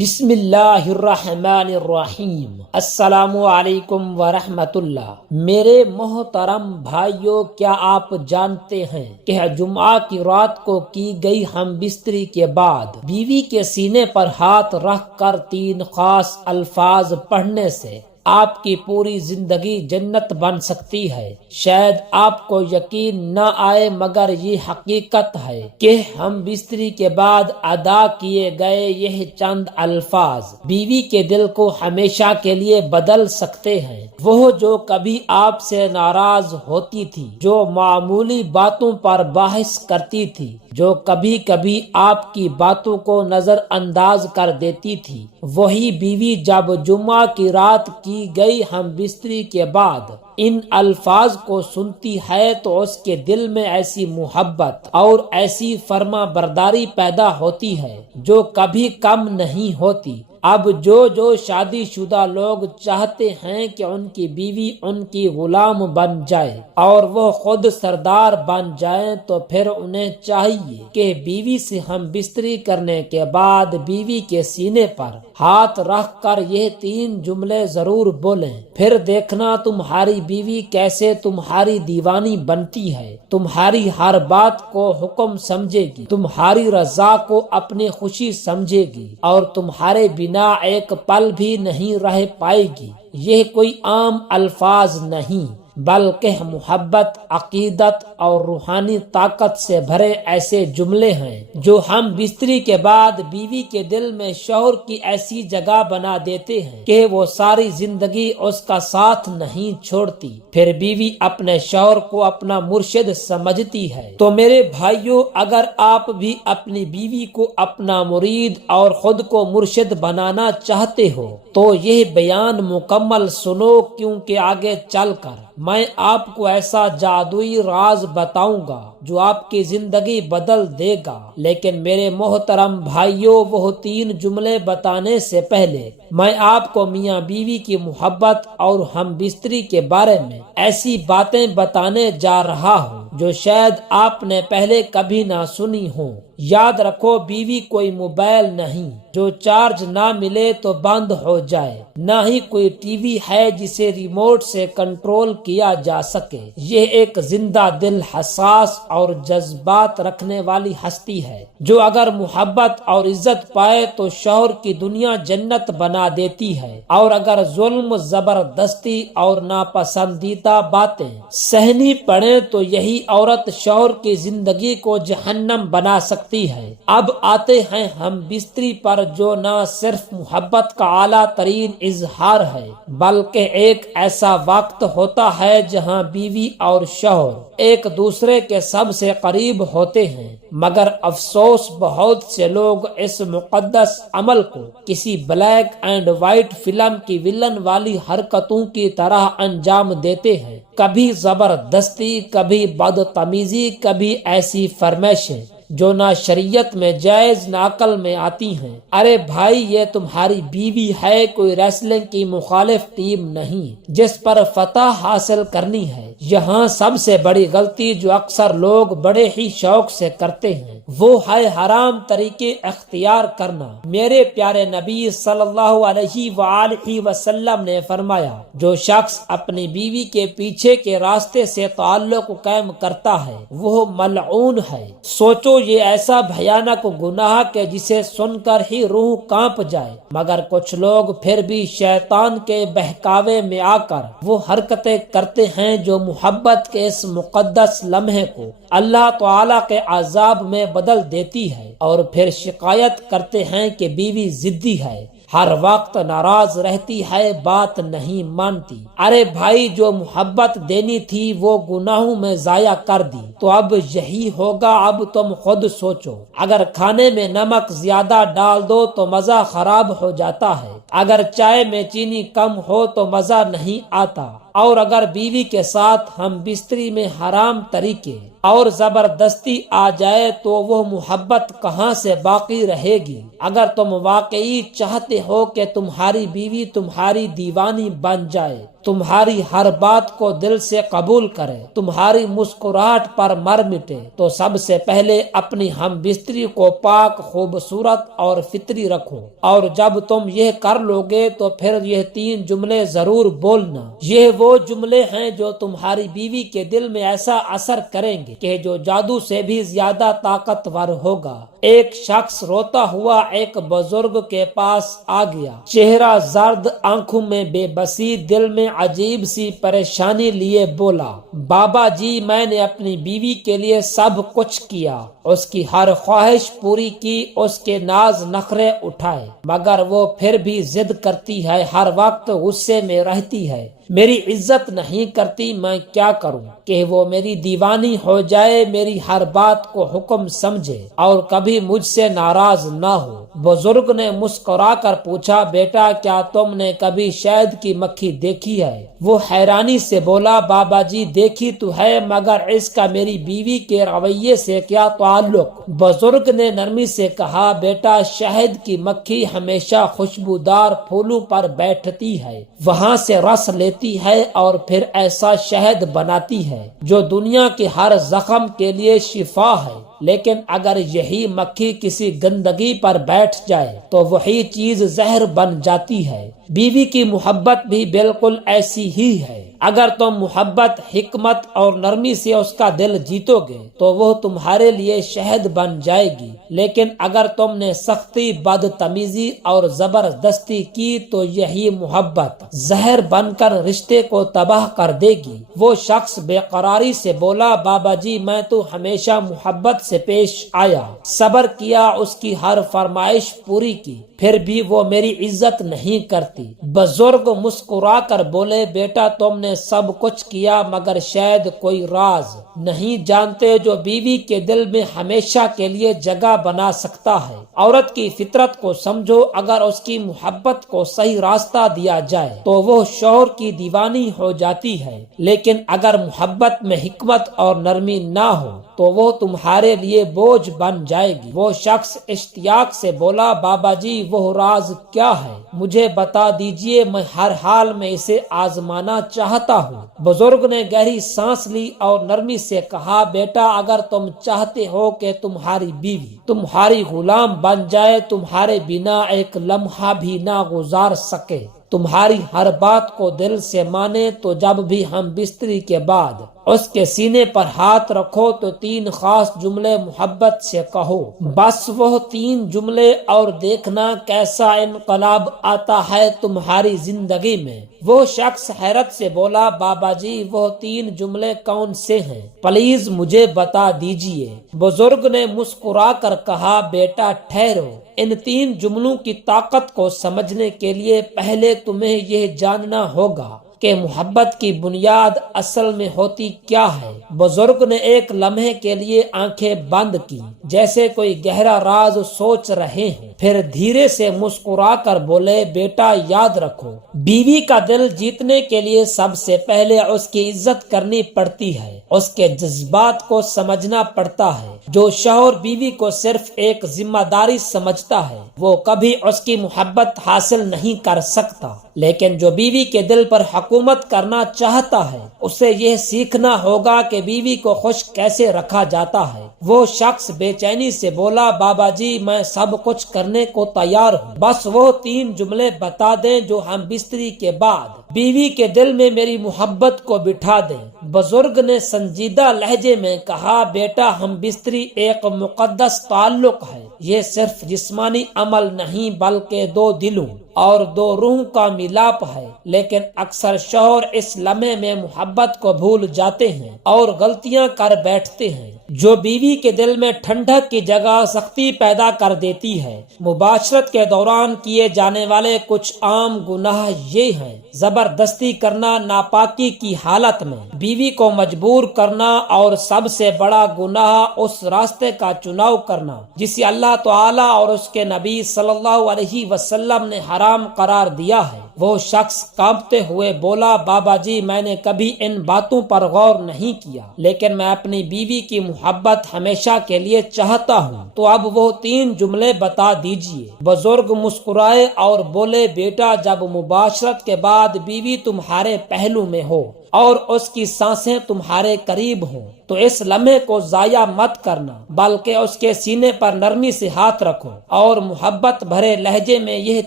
بسم اللہ الرحمن الرحیم۔ السلام علیکم ورحمۃ اللہ۔ میرے محترم بھائیوں، کیا آپ جانتے ہیں کہ جمعہ کی رات کو کی گئی ہم بستری کے بعد بیوی کے سینے پر ہاتھ رکھ کر 3 خاص الفاظ پڑھنے سے آپ کی پوری زندگی جنت بن سکتی ہے؟ شاید آپ کو یقین نہ آئے، مگر یہ حقیقت ہے کہ ہم بستری کے بعد ادا کیے گئے یہ چند الفاظ بیوی کے دل کو ہمیشہ کے لیے بدل سکتے ہیں۔ وہ جو کبھی آپ سے ناراض ہوتی تھی، جو معمولی باتوں پر بحث کرتی تھی، جو کبھی کبھی آپ کی باتوں کو نظر انداز کر دیتی تھی، وہی بیوی جب جمعہ کی رات کی گئی ہم بستری کے بعد ان الفاظ کو سنتی ہے تو اس کے دل میں ایسی محبت اور ایسی فرما برداری پیدا ہوتی ہے جو کبھی کم نہیں ہوتی۔ اب جو شادی شدہ لوگ چاہتے ہیں کہ ان کی بیوی ان کی غلام بن جائے اور وہ خود سردار بن جائیں، تو پھر انہیں چاہیے کہ بیوی سے ہم بستری کرنے کے بعد بیوی کے سینے پر ہاتھ رکھ کر یہ 3 جملے ضرور بولیں۔ پھر دیکھنا تمہاری بیوی کیسے تمہاری دیوانی بنتی ہے، تمہاری ہر بات کو حکم سمجھے گی، تمہاری رضا کو اپنی خوشی سمجھے گی اور تمہارے بنا ایک پل بھی نہیں رہ پائے گی۔ یہ کوئی عام الفاظ نہیں، بلکہ محبت، عقیدت اور روحانی طاقت سے بھرے ایسے جملے ہیں جو ہم بستری کے بعد بیوی کے دل میں شوہر کی ایسی جگہ بنا دیتے ہیں کہ وہ ساری زندگی اس کا ساتھ نہیں چھوڑتی۔ پھر بیوی اپنے شوہر کو اپنا مرشد سمجھتی ہے۔ تو میرے بھائیوں، اگر آپ بھی اپنی بیوی کو اپنا مرید اور خود کو مرشد بنانا چاہتے ہو تو یہ بیان مکمل سنو، کیونکہ آگے چل کر میں آپ کو ایسا جادوئی راز بتاؤں گا جو آپ کی زندگی بدل دے گا۔ لیکن میرے محترم بھائیوں، وہ 3 جملے بتانے سے پہلے میں آپ کو میاں بیوی کی محبت اور ہم بستری کے بارے میں ایسی باتیں بتانے جا رہا ہوں جو شاید آپ نے پہلے کبھی نہ سنی ہوں۔ یاد رکھو، بیوی کوئی موبائل نہیں جو چارج نہ ملے تو بند ہو جائے، نہ ہی کوئی ٹی وی ہے جسے ریموٹ سے کنٹرول کیا جا سکے۔ یہ ایک زندہ دل، حساس اور جذبات رکھنے والی ہستی ہے جو اگر محبت اور عزت پائے تو شوہر کی دنیا جنت بنا دیتی ہے، اور اگر ظلم، زبردستی اور ناپسندیدہ باتیں سہنی پڑیں تو یہی عورت شوہر کی زندگی کو جہنم بنا سکتی ہے۔ اب آتے ہیں ہم بستری پر، جو نہ صرف محبت کا اعلیٰ ترین اظہار ہے بلکہ ایک ایسا وقت ہوتا ہے جہاں بیوی اور شوہر ایک دوسرے کے سب سے قریب ہوتے ہیں، مگر افسوس بہت سے لوگ اس مقدس عمل کو کسی بلیک اینڈ وائٹ فلم کی ویلن والی حرکتوں کی طرح انجام دیتے ہیں۔ کبھی زبردستی، کبھی بدتمیزی، کبھی ایسی فرمائشیں جو نہ شریعت میں جائز نہ عقل میں آتی ہیں۔ ارے بھائی، یہ تمہاری بیوی ہے، کوئی ریسلنگ کی مخالف ٹیم نہیں جس پر فتح حاصل کرنی ہے۔ یہاں سب سے بڑی غلطی جو اکثر لوگ بڑے ہی شوق سے کرتے ہیں وہ ہے حرام طریقے اختیار کرنا۔ میرے پیارے نبی صلی اللہ علیہ وآلہ وسلم نے فرمایا، جو شخص اپنی بیوی کے پیچھے کے راستے سے تعلق قائم کرتا ہے وہ ملعون ہے۔ سوچو، یہ ایسا بھیانک گناہ کہ جسے سن کر ہی روح کانپ جائے، مگر کچھ لوگ پھر بھی شیطان کے بہکاوے میں آ کر وہ حرکتیں کرتے ہیں جو محبت کے اس مقدس لمحے کو اللہ تعالی کے عذاب میں بدل دیتی ہے، اور پھر شکایت کرتے ہیں کہ بیوی ضدی ہے، ہر وقت ناراض رہتی ہے، بات نہیں مانتی۔ ارے بھائی، جو محبت دینی تھی وہ گناہوں میں ضائع کر دی تو اب یہی ہوگا۔ اب تم خود سوچو، اگر کھانے میں نمک زیادہ ڈال دو تو مزہ خراب ہو جاتا ہے، اگر چائے میں چینی کم ہو تو مزہ نہیں آتا، اور اگر بیوی کے ساتھ ہم بستری میں حرام طریقے اور زبردستی آ جائے تو وہ محبت کہاں سے باقی رہے گی؟ اگر تم واقعی چاہتے ہو کہ تمہاری بیوی تمہاری دیوانی بن جائے، تمہاری ہر بات کو دل سے قبول کرے، تمہاری مسکراہٹ پر مر مٹے، تو سب سے پہلے اپنی ہم بستری کو پاک، خوبصورت اور فطری رکھو، اور جب تم یہ کر لو گے تو پھر یہ 3 جملے ضرور بولنا۔ یہ وہ جملے ہیں جو تمہاری بیوی کے دل میں ایسا اثر کریں گے کہ جو جادو سے بھی زیادہ طاقتور ہوگا۔ ایک شخص روتا ہوا ایک بزرگ کے پاس آ گیا، چہرہ زرد، آنکھوں میں بے بسی، دل میں عجیب سی پریشانی لیے بولا، بابا جی میں نے اپنی بیوی کے لیے سب کچھ کیا، اس کی ہر خواہش پوری کی، اس کے ناز نخرے اٹھائے، مگر وہ پھر بھی ضد کرتی ہے، ہر وقت غصے میں رہتی ہے، میری عزت نہیں کرتی، میں کیا کروں کہ وہ میری دیوانی ہو جائے، میری ہر بات کو حکم سمجھے اور کبھی مجھ سے ناراض نہ ہو۔ بزرگ نے مسکرا کر پوچھا، بیٹا کیا تم نے کبھی شہد کی مکھی دیکھی ہے؟ وہ حیرانی سے بولا، بابا جی دیکھی تو ہے، مگر اس کا میری بیوی کے رویے سے کیا تعلق؟ بزرگ نے نرمی سے کہا، بیٹا شہد کی مکھی ہمیشہ خوشبودار پھولوں پر بیٹھتی ہے، وہاں سے رس لیتی ہے اور پھر ایسا شہد بناتی ہے جو دنیا کے ہر زخم کے لیے شفا ہے، لیکن اگر یہی مکھی کسی گندگی پر بیٹھ جائے تو وہی چیز زہر بن جاتی ہے۔ بیوی کی محبت بھی بالکل ایسی ہی ہے، اگر تم محبت، حکمت اور نرمی سے اس کا دل جیتو گے تو وہ تمہارے لیے شہد بن جائے گی، لیکن اگر تم نے سختی، بدتمیزی اور زبردستی کی تو یہی محبت زہر بن کر رشتے کو تباہ کر دے گی۔ وہ شخص بے قراری سے بولا، بابا جی میں تو ہمیشہ محبت سے پیش آیا، صبر کیا، اس کی ہر فرمائش پوری کی، پھر بھی وہ میری عزت نہیں کرتی۔ بزرگ مسکرا کر بولے، بیٹا تم نے سب کچھ کیا مگر شاید کوئی راز نہیں جانتے جو بیوی کے دل میں ہمیشہ کے لیے جگہ بنا سکتا ہے۔ عورت کی فطرت کو سمجھو، اگر اس کی محبت کو صحیح راستہ دیا جائے تو وہ شوہر کی دیوانی ہو جاتی ہے، لیکن اگر محبت میں حکمت اور نرمی نہ ہو تو وہ تمہارے لیے بوجھ بن جائے گی۔ وہ شخص اشتیاق سے بولا، بابا جی وہ راز کیا ہے؟ مجھے بتا دیجئے، میں ہر حال میں اسے آزمانا چاہتا ہوں۔ بزرگ نے گہری سانس لی اور نرمی سے کہا، بیٹا اگر تم چاہتے ہو کہ تمہاری بیوی تمہاری غلام بن جائے، تمہارے بنا ایک لمحہ بھی نہ گزار سکے، تمہاری ہر بات کو دل سے مانے، تو جب بھی ہم بستری کے بعد اس کے سینے پر ہاتھ رکھو تو 3 خاص جملے محبت سے کہو، بس وہ 3 جملے اور دیکھنا کیسا انقلاب آتا ہے تمہاری زندگی میں۔ وہ شخص حیرت سے بولا، بابا جی وہ 3 جملے کون سے ہیں؟ پلیز مجھے بتا دیجئے۔ بزرگ نے مسکرا کر کہا، بیٹا ٹھہرو، ان 3 جملوں کی طاقت کو سمجھنے کے لیے پہلے تمہیں یہ جاننا ہوگا کہ محبت کی بنیاد اصل میں ہوتی کیا ہے۔ بزرگ نے ایک لمحے کے لیے آنکھیں بند کی، جیسے کوئی گہرا راز سوچ رہے ہیں، پھر دھیرے سے مسکرا کر بولے، بیٹا یاد رکھو، بیوی کا دل جیتنے کے لیے سب سے پہلے اس کی عزت کرنی پڑتی ہے، اس کے جذبات کو سمجھنا پڑتا ہے۔ جو شوہر بیوی کو صرف ایک ذمہ داری سمجھتا ہے وہ کبھی اس کی محبت حاصل نہیں کر سکتا، لیکن جو بیوی کے دل پر حکومت کرنا چاہتا ہے اسے یہ سیکھنا ہوگا کہ بیوی کو خوش کیسے رکھا جاتا ہے۔ وہ شخص بے چینی سے بولا، بابا جی میں سب کچھ کرنے کو تیار ہوں، بس وہ 3 جملے بتا دیں جو ہم بستری کے بعد بیوی کے دل میں میری محبت کو بٹھا دیں۔ بزرگ نے سنجیدہ لہجے میں کہا، بیٹا ہم بستری ایک مقدس تعلق ہے، یہ صرف جسمانی عمل نہیں بلکہ 2 دلوں اور 2 روح کا ملاپ ہے، لیکن اکثر شوہر اس لمحے میں محبت کو بھول جاتے ہیں اور غلطیاں کر بیٹھتے ہیں جو بیوی کے دل میں ٹھنڈک کی جگہ سختی پیدا کر دیتی ہے۔ مباشرت کے دوران کیے جانے والے کچھ عام گناہ یہ ہیں: زبردستی کرنا ناپاکی کی حالت میں، بیوی کو مجبور کرنا، اور سب سے بڑا گناہ اس راستے کا چناؤ کرنا جسے اللہ تعالی اور اس کے نبی صلی اللہ علیہ وسلم نے حرام قرار دیا ہے۔ وہ شخص کانپتے ہوئے بولا، بابا جی میں نے کبھی ان باتوں پر غور نہیں کیا، لیکن میں اپنی بیوی کی محبت ہمیشہ کے لیے چاہتا ہوں، تو اب وہ 3 جملے بتا دیجئے۔ بزرگ مسکرائے اور بولے، بیٹا جب مباشرت کے بعد بیوی تمہارے پہلو میں ہو اور اس کی سانسیں تمہارے قریب ہوں تو اس لمحے کو ضائع مت کرنا، بلکہ اس کے سینے پر نرمی سے ہاتھ رکھو اور محبت بھرے لہجے میں یہ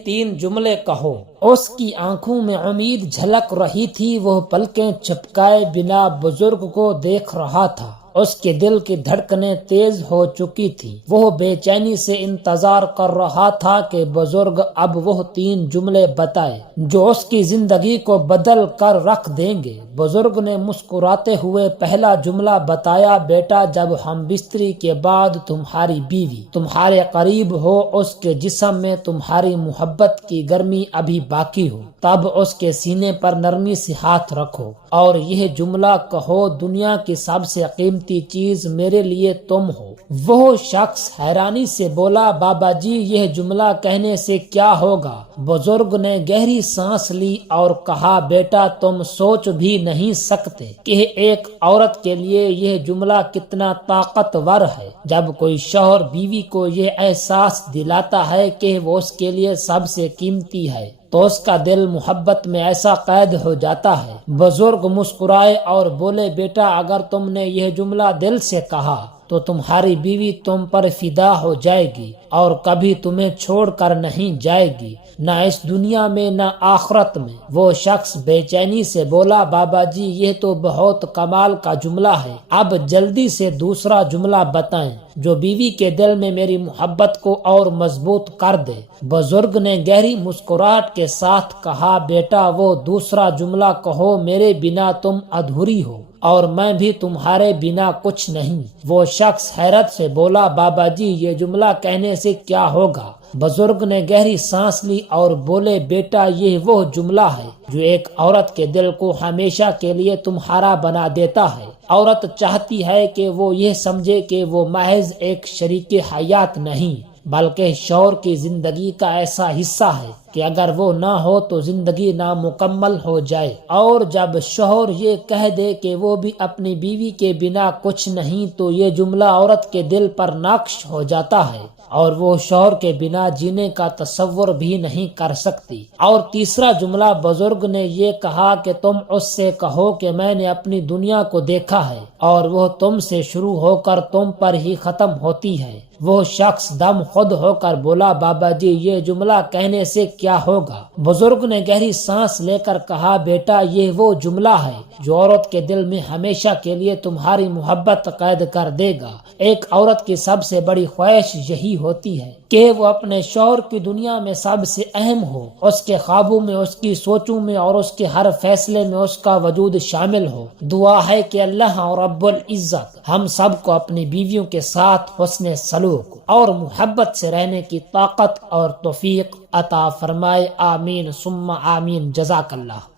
3 جملے کہو۔ اس کی آنکھوں میں امید جھلک رہی تھی، وہ پلکیں چپکائے بنا بزرگ کو دیکھ رہا تھا۔ اس کے دل کی دھڑکنیں تیز ہو چکی تھی، وہ بے چینی سے انتظار کر رہا تھا کہ بزرگ اب وہ 3 جملے بتائے جو اس کی زندگی کو بدل کر رکھ دیں گے۔ بزرگ نے مسکراتے ہوئے پہلا جملہ بتایا، بیٹا جب ہم بستری کے بعد تمہاری بیوی تمہارے قریب ہو، اس کے جسم میں تمہاری محبت کی گرمی ابھی باقی ہو، تب اس کے سینے پر نرمی سے ہاتھ رکھو اور یہ جملہ کہو، دنیا کی سب سے قیمتی چیز میرے لیے تم ہو۔ وہ شخص حیرانی سے بولا، بابا جی یہ جملہ کہنے سے کیا ہوگا؟ بزرگ نے گہری سانس لی اور کہا، بیٹا تم سوچ بھی نہیں سکتے کہ ایک عورت کے لیے یہ جملہ کتنا طاقتور ہے۔ جب کوئی شوہر بیوی کو یہ احساس دلاتا ہے کہ وہ اس کے لیے سب سے قیمتی ہے تو اس کا دل محبت میں ایسا قید ہو جاتا ہے۔ بزرگ مسکرائے اور بولے، بیٹا اگر تم نے یہ جملہ دل سے کہا تو تمہاری بیوی تم پر فدا ہو جائے گی اور کبھی تمہیں چھوڑ کر نہیں جائے گی، نہ اس دنیا میں نہ آخرت میں۔ وہ شخص بے چینی سے بولا، بابا جی یہ تو بہت کمال کا جملہ ہے، اب جلدی سے دوسرا جملہ بتائیں جو بیوی کے دل میں میری محبت کو اور مضبوط کر دے۔ بزرگ نے گہری مسکراہٹ کے ساتھ کہا، بیٹا وہ دوسرا جملہ کہو، میرے بنا تم ادھوری ہو اور میں بھی تمہارے بنا کچھ نہیں۔ وہ شخص حیرت سے بولا، بابا جی یہ جملہ کہنے سے کیا ہوگا؟ بزرگ نے گہری سانس لی اور بولے، بیٹا یہ وہ جملہ ہے جو ایک عورت کے دل کو ہمیشہ کے لیے تمہارا بنا دیتا ہے۔ عورت چاہتی ہے کہ وہ یہ سمجھے کہ وہ محض ایک شریک حیات نہیں بلکہ شوہر کی زندگی کا ایسا حصہ ہے کہ اگر وہ نہ ہو تو زندگی نامکمل ہو جائے، اور جب شوہر یہ کہہ دے کہ وہ بھی اپنی بیوی کے بنا کچھ نہیں تو یہ جملہ عورت کے دل پر نقش ہو جاتا ہے اور وہ شوہر کے بنا جینے کا تصور بھی نہیں کر سکتی۔ اور تیسرا جملہ بزرگ نے یہ کہا کہ تم اس سے کہو کہ میں نے اپنی دنیا کو دیکھا ہے اور وہ تم سے شروع ہو کر تم پر ہی ختم ہوتی ہے۔ وہ شخص دم خود ہو کر بولا، بابا جی یہ جملہ کہنے سے کیا ہوگا؟ بزرگ نے گہری سانس لے کر کہا، بیٹا یہ وہ جملہ ہے جو عورت کے دل میں ہمیشہ کے لیے تمہاری محبت قید کر دے گا۔ ایک عورت کی سب سے بڑی خواہش یہی ہوتی ہے کہ وہ اپنے شوہر کی دنیا میں سب سے اہم ہو، اس کے خوابوں میں، اس کی سوچوں میں اور اس کے ہر فیصلے میں اس کا وجود شامل ہو۔ دعا ہے کہ اللہ رب العزت ہم سب کو اپنی بیویوں کے ساتھ حسن سلوک اور محبت سے رہنے کی طاقت اور توفیق عطا فرمائے، آمین ثم آمین، جزاک اللہ۔